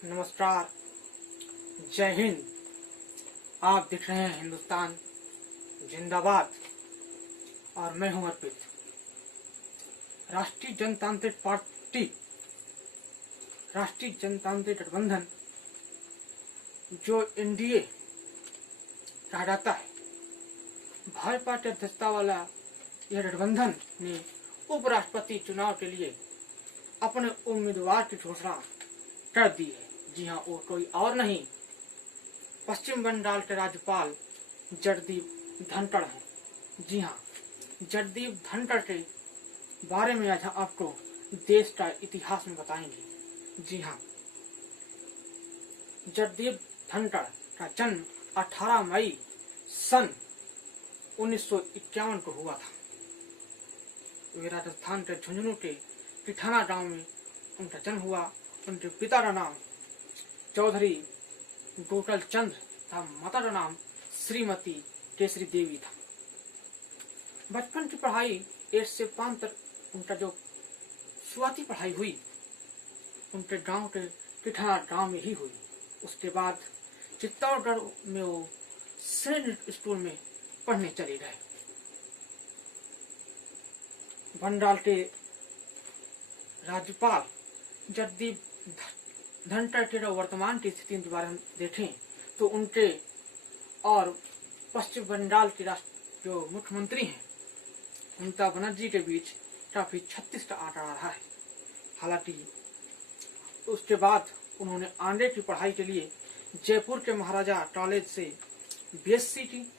नमस्कार, जय हिंद। आप देख रहे हैं हिंदुस्तान जिंदाबाद और मैं हूं अर्पित। राष्ट्रीय जनतांत्रिक पार्टी, राष्ट्रीय जनतांत्रिक गठबंधन जो एनडीए कहा जाता है, भाजपा की अध्यक्षता वाला यह गठबंधन ने उपराष्ट्रपति चुनाव के लिए अपने उम्मीदवार की घोषणा कर दी है। जी हाँ, वो कोई और नहीं, पश्चिम बंगाल के राज्यपाल जगदीप धनखड़ हैं। जी हाँ, जगदीप धनखड़ के बारे में आज आपको देश का इतिहास में बताएंगे। जी हाँ, जगदीप धनखड़ का जन्म 18 मई सन 1951 को हुआ था। वे राजस्थान के झुंझुनू के किठाना गांव में उनका जन्म हुआ। उनके पिता का नाम चौधरी गोकल चंद्र था, माता का नाम श्रीमती केसरी देवी था। बचपन की पढ़ाई 1 से 5 तक उनका जो शुरुआती पढ़ाई हुई उनके गांव के किठाना गांव में ही हुई। उसके बाद चित्तौड़गढ़ में वो सैनिक स्कूल में पढ़ने चले गए। बंगाल के राज्यपाल जगदीप धनखड़ के वर्तमान की स्थिति के बारे में देखें तो उनके और पश्चिम बंगाल के जो मुख्यमंत्री हैं ममता बनर्जी के बीच काफी 36 का आंकड़ा रहा है। हालांकि उसके बाद उन्होंने आगे की पढ़ाई के लिए जयपुर के महाराजा कॉलेज से बीएससी की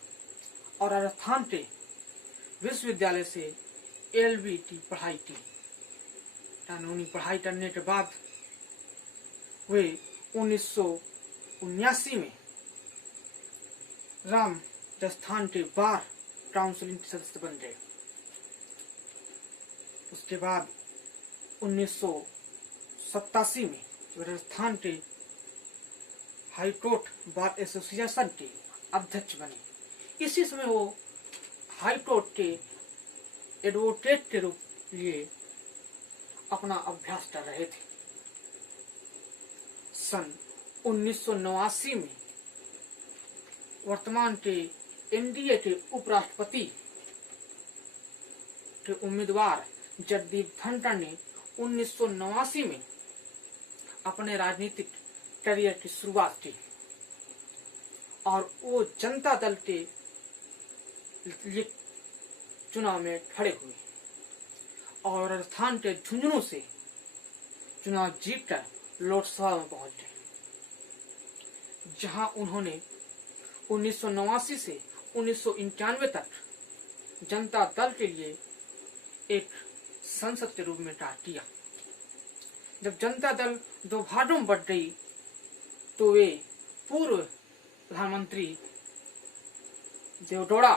और राजस्थान के विश्वविद्यालय से एलबी की पढ़ाई की। कानूनी पढ़ाई करने के बाद वे 1979 में राजस्थान के बार काउंसिल के सदस्य बन गए। उसके बाद 1987 में राजस्थान के हाईकोर्ट बार एसोसिएशन के अध्यक्ष बने। इसी समय वो हाईकोर्ट के एडवोकेट के रूप लिए अपना अभ्यास कर रहे थे। सन 1989 में वर्तमान के एनडीए के उपराष्ट्रपति के उम्मीदवार जगदीप धनखड़ ने 1989 में अपने राजनीतिक करियर की शुरुआत की और वो जनता दल के लिए चुनाव में खड़े हुए और राजस्थान के झुंझुनू से चुनाव जीतकर लोकसभा में पहुंच गए, जहां उन्होंने 1989 से 1991 तक जनता दल के लिए एक संसद के रूप में कार्य किया। जब जनता दल 2 भागों में बट गई तो वे पूर्व प्रधानमंत्री देवेगौड़ा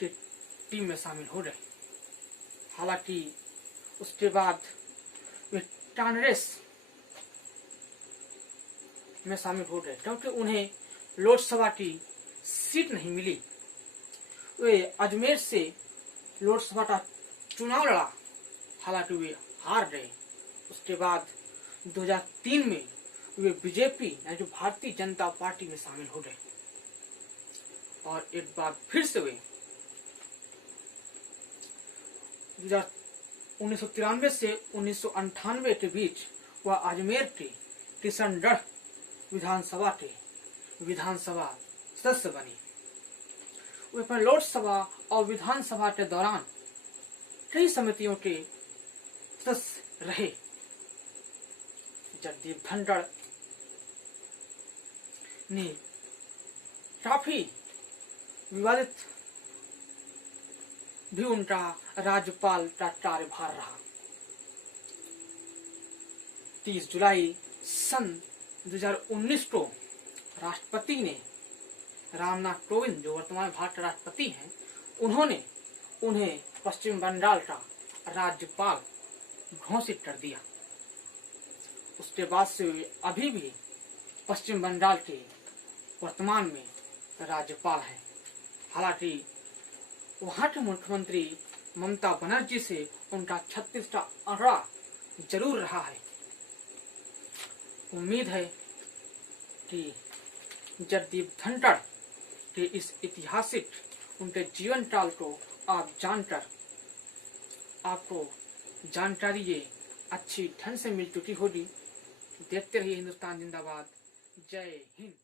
की टीम में शामिल हो गए। हालांकि उसके बाद वे कांग्रेस में शामिल हो गए क्योंकि उन्हें लोकसभा की सीट नहीं मिली। वे अजमेर से लोकसभा का चुनाव लड़ा, हालांकि वे हार गए। उसके बाद 2003 में वे बीजेपी यानी जो भारतीय जनता पार्टी में शामिल हो गए और एक बार फिर से वे 1993 से 1998 के बीच वह अजमेर के किशनगढ़ विधानसभा के विधानसभा सदस्य बने। वे अपने लोकसभा और विधानसभा के दौरान कई समितियों के सदस्य रहे। जगदीप धनखड़ ने काफी विवादित भी उनका राज्यपाल का कार्यभार रहा। 30 जुलाई सन 2019 को राष्ट्रपति ने रामनाथ कोविंद, जो वर्तमान भारत के राष्ट्रपति हैं, उन्होंने उन्हें पश्चिम बंगाल का राज्यपाल घोषित कर दिया। उसके बाद से वे अभी भी पश्चिम बंगाल के वर्तमान में राज्यपाल हैं। हालांकि वहां के मुख्यमंत्री ममता बनर्जी से उनका 36 का आंकड़ा जरूर रहा है। उम्मीद है कि जगदीप धनखड़ के इस ऐतिहासिक उनके जीवन काल को आप जानकर आपको जानकारी ये अच्छी ढंग से मिल चुकी होगी। देखते रहिए हिंदुस्तान जिंदाबाद। जय हिंद।